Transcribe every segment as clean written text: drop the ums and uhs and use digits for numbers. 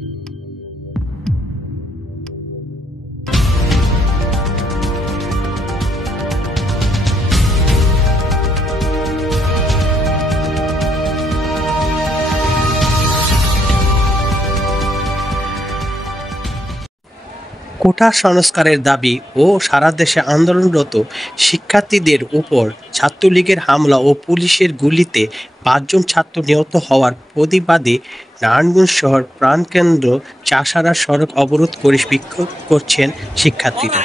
কোটা সংস্কারের দাবি ও সারা দেশে আন্দোলনরত শিক্ষার্থীদের উপর ছাত্রলীগের হামলা ও পুলিশের গুলিতে ৫ জন ছাত্র নিহত হওয়ার প্রতিবাদে নারায়ণগঞ্জ শহর প্রাণকেন্দ্র চাষাঢ়া সড়ক অবরোধ করে বিক্ষোভ করছেন শিক্ষার্থীরা।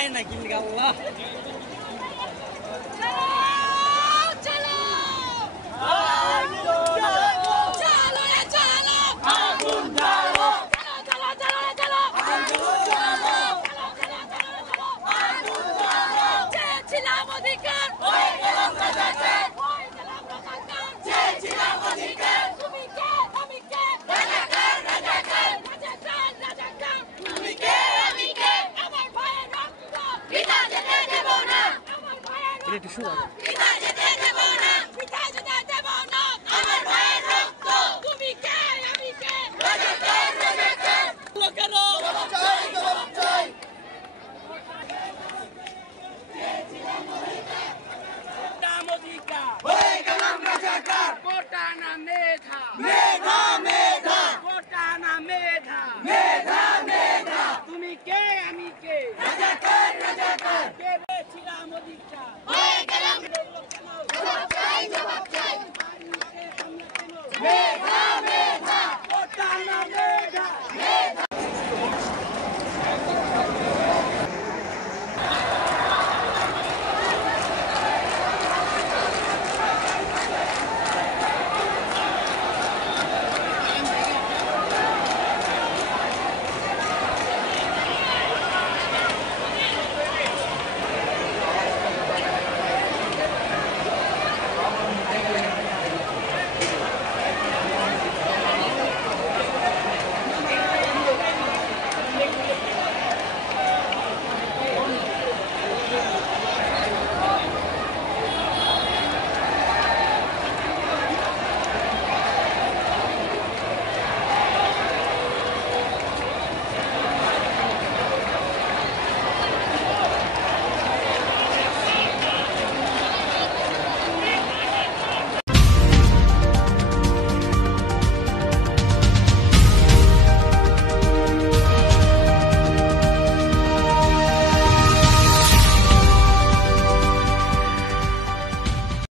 এটা একটু শুরু